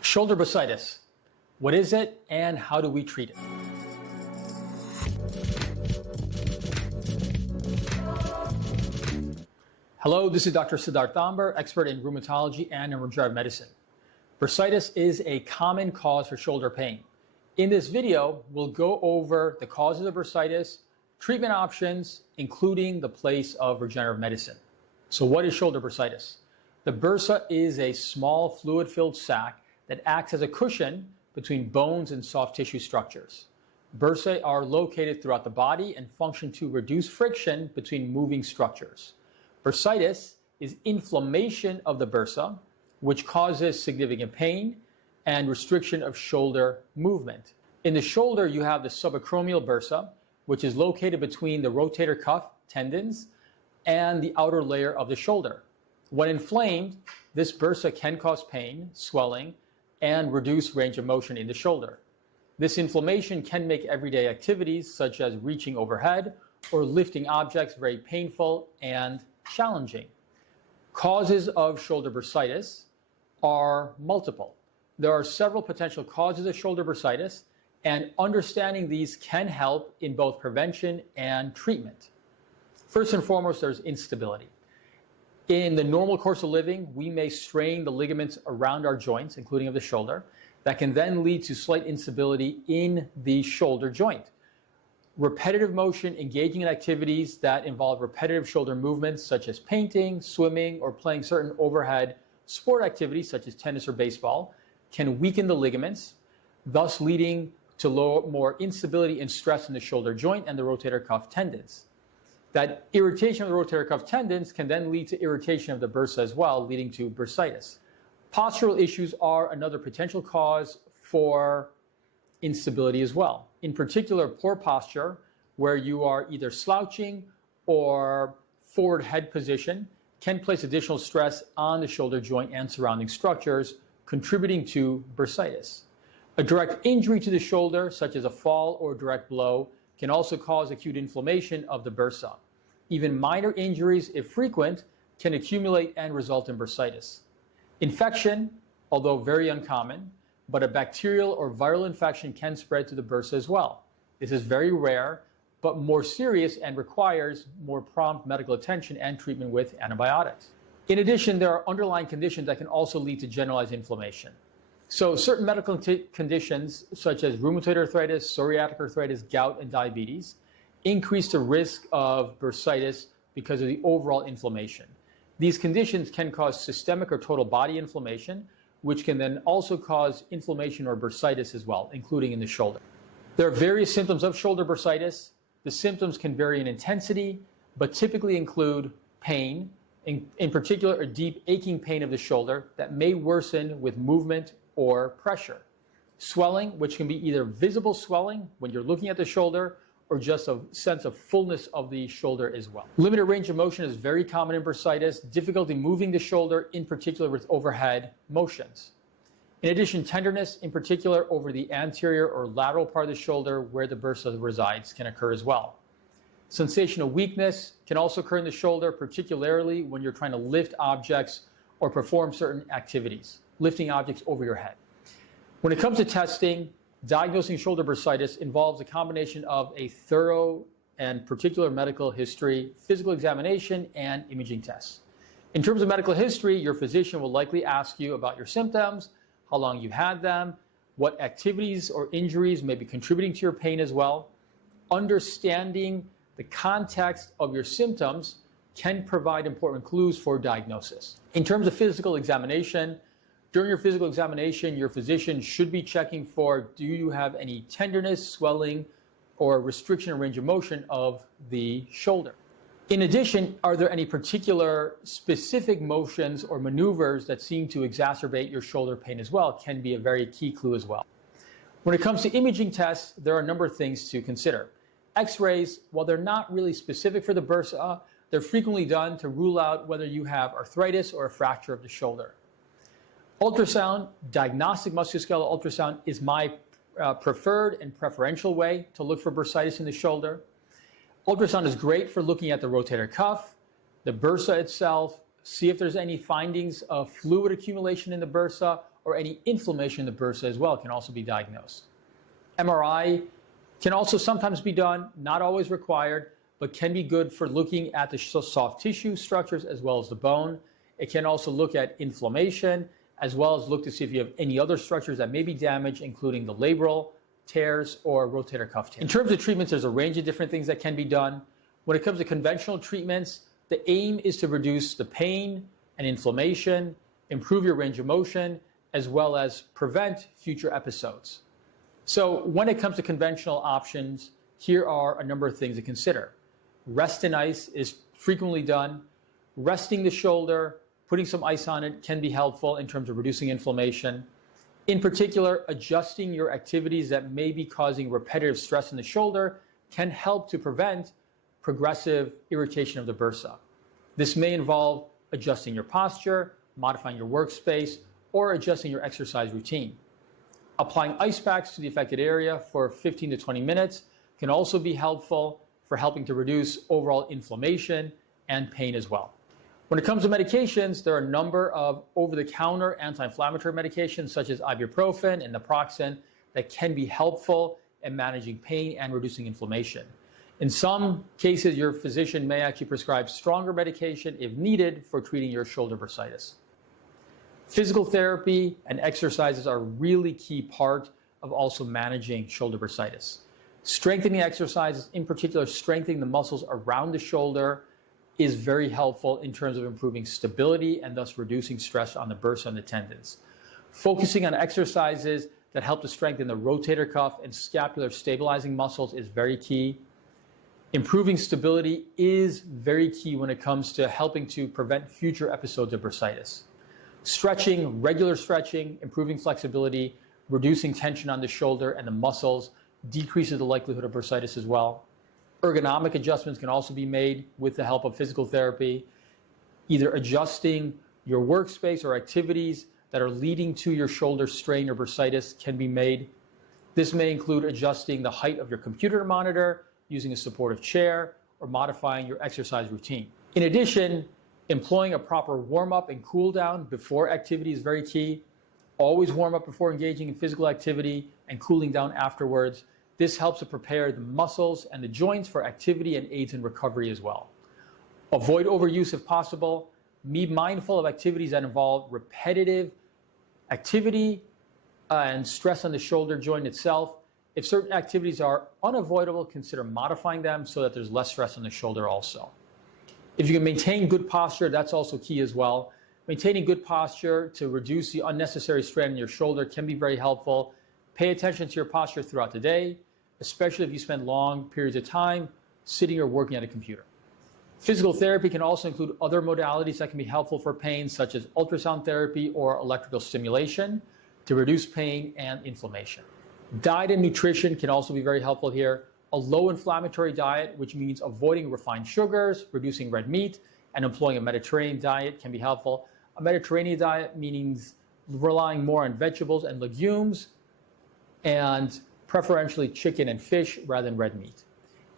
Shoulder bursitis. What is it and how do we treat it? Hello, this is Dr. Siddharth Amber, expert in rheumatology and in regenerative medicine. Bursitis is a common cause for shoulder pain. In this video, we'll go over the causes of bursitis, treatment options, including the place of regenerative medicine. So what is shoulder bursitis? The bursa is a small fluid-filled sac that acts as a cushion between bones and soft tissue structures. Bursae are located throughout the body and function to reduce friction between moving structures. Bursitis is inflammation of the bursa, which causes significant pain and restriction of shoulder movement. In the shoulder, you have the subacromial bursa, which is located between the rotator cuff tendons and the outer layer of the shoulder. When inflamed, this bursa can cause pain, swelling, and reduce range of motion in the shoulder. This inflammation can make everyday activities such as reaching overhead or lifting objects very painful and challenging. Causes of shoulder bursitis are multiple. There are several potential causes of shoulder bursitis, and understanding these can help in both prevention and treatment. First and foremost, there's instability. In the normal course of living, we may strain the ligaments around our joints, including of the shoulder, that can then lead to slight instability in the shoulder joint. Repetitive motion, engaging in activities that involve repetitive shoulder movements such as painting, swimming, or playing certain overhead sport activities such as tennis or baseball can weaken the ligaments, thus leading to more instability and stress in the shoulder joint and the rotator cuff tendons. That irritation of the rotator cuff tendons can then lead to irritation of the bursa as well, leading to bursitis. Postural issues are another potential cause for instability as well. In particular, poor posture, where you are either slouching or forward head position, can place additional stress on the shoulder joint and surrounding structures, contributing to bursitis. A direct injury to the shoulder, such as a fall or direct blow, can also cause acute inflammation of the bursa. Even minor injuries, if frequent, can accumulate and result in bursitis. Infection, although very uncommon, but a bacterial or viral infection can spread to the bursa as well. This is very rare, but more serious and requires more prompt medical attention and treatment with antibiotics. In addition, there are underlying conditions that can also lead to generalized inflammation. So certain medical conditions such as rheumatoid arthritis, psoriatic arthritis, gout, and diabetes increase the risk of bursitis because of the overall inflammation. These conditions can cause systemic or total body inflammation, which can then also cause inflammation or bursitis as well, including in the shoulder. There are various symptoms of shoulder bursitis. The symptoms can vary in intensity, but typically include pain, in particular a deep aching pain of the shoulder that may worsen with movement or pressure. Swelling, which can be either visible swelling when you're looking at the shoulder or just a sense of fullness of the shoulder as well. Limited range of motion is very common in bursitis, difficulty moving the shoulder, in particular with overhead motions. In addition, tenderness, in particular over the anterior or lateral part of the shoulder where the bursa resides, can occur as well. Sensation of weakness can also occur in the shoulder, particularly when you're trying to lift objects or perform certain activities, lifting objects over your head. When it comes to testing, diagnosing shoulder bursitis involves a combination of a thorough and particular medical history, physical examination, and imaging tests. In terms of medical history, your physician will likely ask you about your symptoms, how long you had them, what activities or injuries may be contributing to your pain as well. Understanding the context of your symptoms can provide important clues for diagnosis. In terms of physical examination, during your physical examination, your physician should be checking for, do you have any tenderness, swelling, or restriction or range of motion of the shoulder? In addition, are there any particular specific motions or maneuvers that seem to exacerbate your shoulder pain as well? Can be a very key clue as well. When it comes to imaging tests, there are a number of things to consider. X-rays, while they're not really specific for the bursa, they're frequently done to rule out whether you have arthritis or a fracture of the shoulder. Ultrasound, diagnostic musculoskeletal ultrasound, is my preferred and preferential way to look for bursitis in the shoulder. Ultrasound is great for looking at the rotator cuff, the bursa itself, see if there's any findings of fluid accumulation in the bursa or any inflammation in the bursa as well can also be diagnosed. MRI can also sometimes be done, not always required, but can be good for looking at the soft tissue structures as well as the bone. It can also look at inflammation, as well as look to see if you have any other structures that may be damaged, including the labral tears or rotator cuff tears. In terms of treatments, there's a range of different things that can be done. When it comes to conventional treatments, the aim is to reduce the pain and inflammation, improve your range of motion, as well as prevent future episodes. So when it comes to conventional options, here are a number of things to consider. Rest in ice is frequently done. Resting the shoulder, putting some ice on it can be helpful in terms of reducing inflammation. In particular, adjusting your activities that may be causing repetitive stress in the shoulder can help to prevent progressive irritation of the bursa. This may involve adjusting your posture, modifying your workspace, or adjusting your exercise routine. Applying ice packs to the affected area for 15 to 20 minutes can also be helpful for helping to reduce overall inflammation and pain as well. When it comes to medications, there are a number of over-the-counter anti-inflammatory medications such as ibuprofen and naproxen that can be helpful in managing pain and reducing inflammation. In some cases, your physician may actually prescribe stronger medication if needed for treating your shoulder bursitis. Physical therapy and exercises are a really key part of also managing shoulder bursitis. Strengthening exercises, in particular strengthening the muscles around the shoulder, is very helpful in terms of improving stability and thus reducing stress on the bursa and the tendons. Focusing on exercises that help to strengthen the rotator cuff and scapular stabilizing muscles is very key. Improving stability is very key when it comes to helping to prevent future episodes of bursitis. Stretching, regular stretching, improving flexibility, reducing tension on the shoulder and the muscles decreases the likelihood of bursitis as well. Ergonomic adjustments can also be made with the help of physical therapy, either adjusting your workspace or activities that are leading to your shoulder strain or bursitis can be made. This may include adjusting the height of your computer monitor, using a supportive chair, or modifying your exercise routine. In addition, employing a proper warm-up and cool-down before activity is very key. Always warm up before engaging in physical activity and cooling down afterwards. This helps to prepare the muscles and the joints for activity and aids in recovery as well. Avoid overuse if possible. Be mindful of activities that involve repetitive activity and stress on the shoulder joint itself. If certain activities are unavoidable, consider modifying them so that there's less stress on the shoulder also. If you can maintain good posture, that's also key as well. Maintaining good posture to reduce the unnecessary strain in your shoulder can be very helpful. Pay attention to your posture throughout the day, especially if you spend long periods of time sitting or working at a computer. Physical therapy can also include other modalities that can be helpful for pain, such as ultrasound therapy or electrical stimulation to reduce pain and inflammation. Diet and nutrition can also be very helpful here. A low inflammatory diet, which means avoiding refined sugars, reducing red meat, and employing a Mediterranean diet can be helpful. A Mediterranean diet means relying more on vegetables and legumes, and preferentially chicken and fish rather than red meat.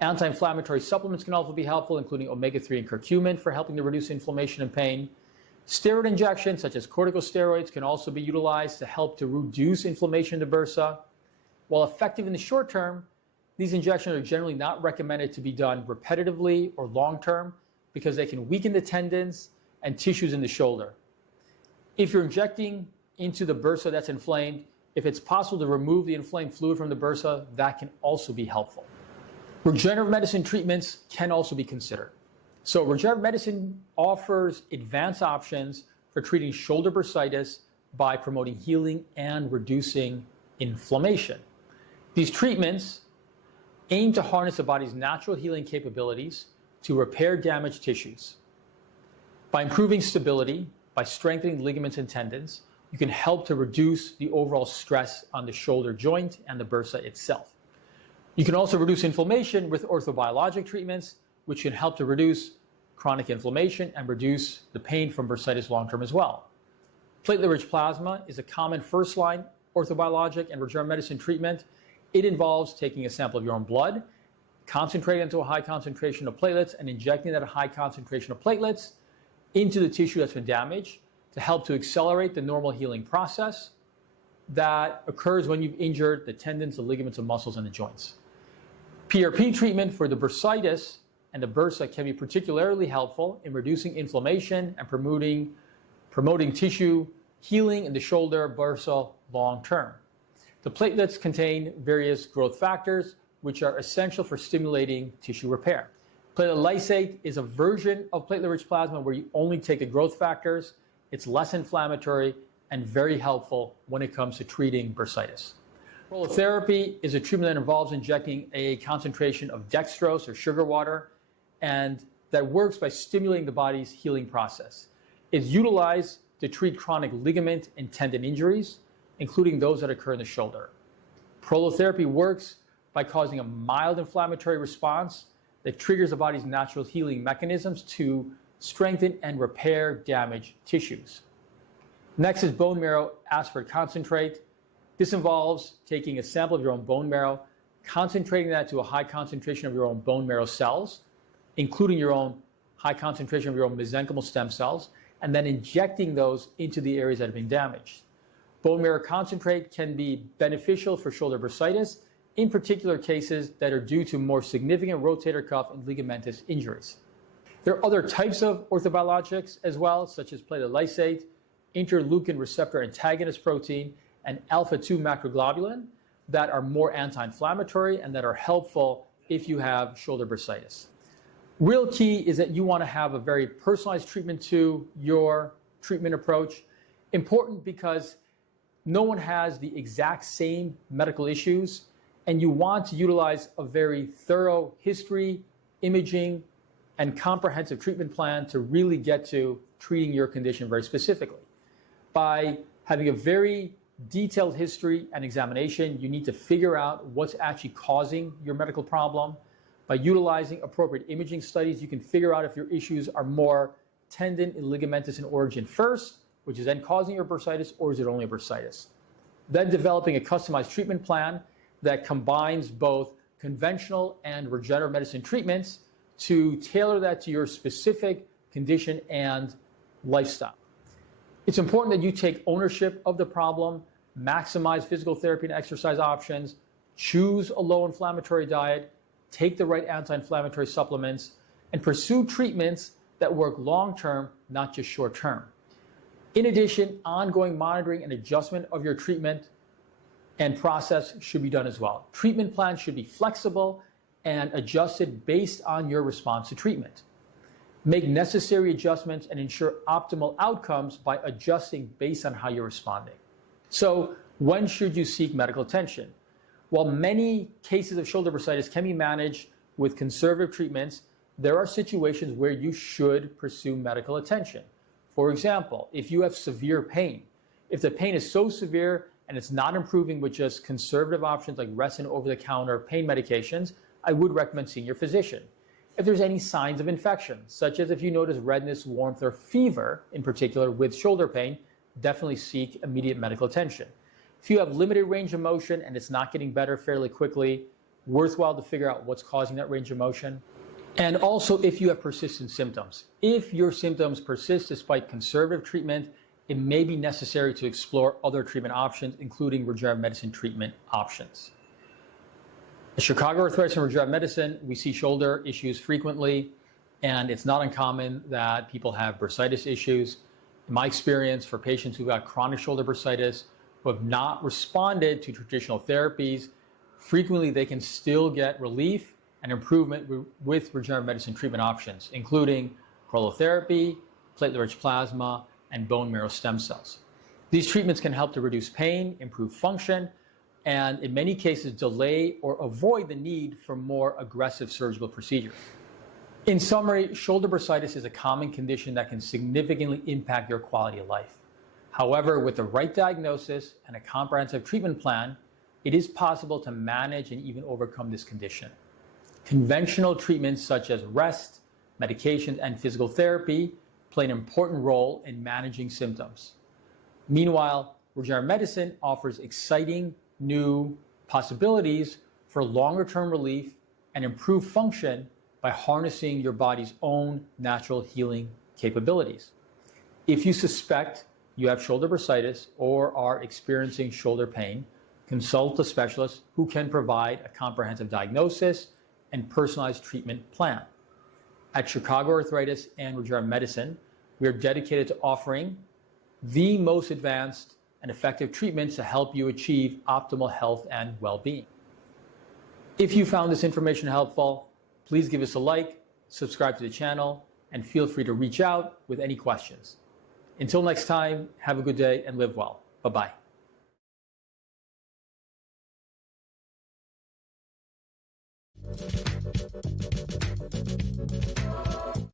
Anti-inflammatory supplements can also be helpful, including omega-3 and curcumin for helping to reduce inflammation and pain. Steroid injections, such as corticosteroids, can also be utilized to help to reduce inflammation in the bursa. While effective in the short term, these injections are generally not recommended to be done repetitively or long-term because they can weaken the tendons and tissues in the shoulder. If you're injecting into the bursa that's inflamed, if it's possible to remove the inflamed fluid from the bursa, that can also be helpful. Regenerative medicine treatments can also be considered. So regenerative medicine offers advanced options for treating shoulder bursitis by promoting healing and reducing inflammation. These treatments aim to harness the body's natural healing capabilities to repair damaged tissues. By improving stability, by strengthening ligaments and tendons, you can help to reduce the overall stress on the shoulder joint and the bursa itself. You can also reduce inflammation with orthobiologic treatments, which can help to reduce chronic inflammation and reduce the pain from bursitis long-term as well. Platelet-rich plasma is a common first-line orthobiologic and regenerative medicine treatment. It involves taking a sample of your own blood, concentrating it into a high concentration of platelets, and injecting that high concentration of platelets into the tissue that's been damaged to help to accelerate the normal healing process that occurs when you've injured the tendons, the ligaments, the muscles, and the joints. PRP treatment for the bursitis and the bursa can be particularly helpful in reducing inflammation and promoting tissue healing in the shoulder bursa long term. The platelets contain various growth factors which are essential for stimulating tissue repair. Platelet lysate is a version of platelet-rich plasma where you only take the growth factors. It's less inflammatory and very helpful when it comes to treating bursitis. Prolotherapy is a treatment that involves injecting a concentration of dextrose or sugar water, and that works by stimulating the body's healing process. It's utilized to treat chronic ligament and tendon injuries, including those that occur in the shoulder. Prolotherapy works by causing a mild inflammatory response that triggers the body's natural healing mechanisms to strengthen and repair damaged tissues. Next is bone marrow aspirate concentrate. This involves taking a sample of your own bone marrow, concentrating that to a high concentration of your own bone marrow cells, including your own high concentration of your own mesenchymal stem cells, and then injecting those into the areas that have been damaged. Bone marrow concentrate can be beneficial for shoulder bursitis, in particular cases that are due to more significant rotator cuff and ligamentous injuries. There are other types of orthobiologics as well, such as platelet lysate, interleukin receptor antagonist protein, and alpha-2 macroglobulin that are more anti-inflammatory and that are helpful if you have shoulder bursitis. Real key is that you want to have a very personalized treatment to your treatment approach. Important because no one has the exact same medical issues, and you want to utilize a very thorough history, imaging, and comprehensive treatment plan to really get to treating your condition very specifically. By having a very detailed history and examination, you need to figure out what's actually causing your medical problem. By utilizing appropriate imaging studies, you can figure out if your issues are more tendon and ligamentous in origin first, which is then causing your bursitis, or is it only a bursitis? Then developing a customized treatment plan that combines both conventional and regenerative medicine treatments to tailor that to your specific condition and lifestyle. It's important that you take ownership of the problem, maximize physical therapy and exercise options, choose a low inflammatory diet, take the right anti-inflammatory supplements, and pursue treatments that work long-term, not just short-term. In addition, ongoing monitoring and adjustment of your treatment and process should be done as well. Treatment plans should be flexible and adjusted based on your response to treatment. Make necessary adjustments and ensure optimal outcomes by adjusting based on how you're responding. So, when should you seek medical attention? While many cases of shoulder bursitis can be managed with conservative treatments, there are situations where you should pursue medical attention. For example, if you have severe pain, if the pain is so severe and it's not improving with just conservative options like rest and over-the-counter pain medications, I would recommend seeing your physician. If there's any signs of infection, such as if you notice redness, warmth, or fever, in particular with shoulder pain, definitely seek immediate medical attention. If you have limited range of motion and it's not getting better fairly quickly, worthwhile to figure out what's causing that range of motion. And also if you have persistent symptoms. If your symptoms persist despite conservative treatment, it may be necessary to explore other treatment options, including regenerative medicine treatment options. At Chicago Arthritis and Regenerative Medicine, we see shoulder issues frequently, and it's not uncommon that people have bursitis issues. In my experience, for patients who've got chronic shoulder bursitis who have not responded to traditional therapies, frequently they can still get relief and improvement with regenerative medicine treatment options, including prolotherapy, platelet-rich plasma, and bone marrow stem cells. These treatments can help to reduce pain, improve function, and in many cases delay or avoid the need for more aggressive surgical procedures. In summary, shoulder bursitis is a common condition that can significantly impact your quality of life. However, with the right diagnosis and a comprehensive treatment plan, it is possible to manage and even overcome this condition. Conventional treatments such as rest, medications, and physical therapy play an important role in managing symptoms. Meanwhile, regenerative medicine offers exciting new possibilities for longer-term relief and improved function by harnessing your body's own natural healing capabilities. If you suspect you have shoulder bursitis or are experiencing shoulder pain, consult a specialist who can provide a comprehensive diagnosis and personalized treatment plan. At Chicago Arthritis and Regenerative Medicine, we are dedicated to offering the most advanced and effective treatments to help you achieve optimal health and well-being. If you found this information helpful, please give us a like, subscribe to the channel, and feel free to reach out with any questions. Until next time, have a good day and live well. Bye-bye.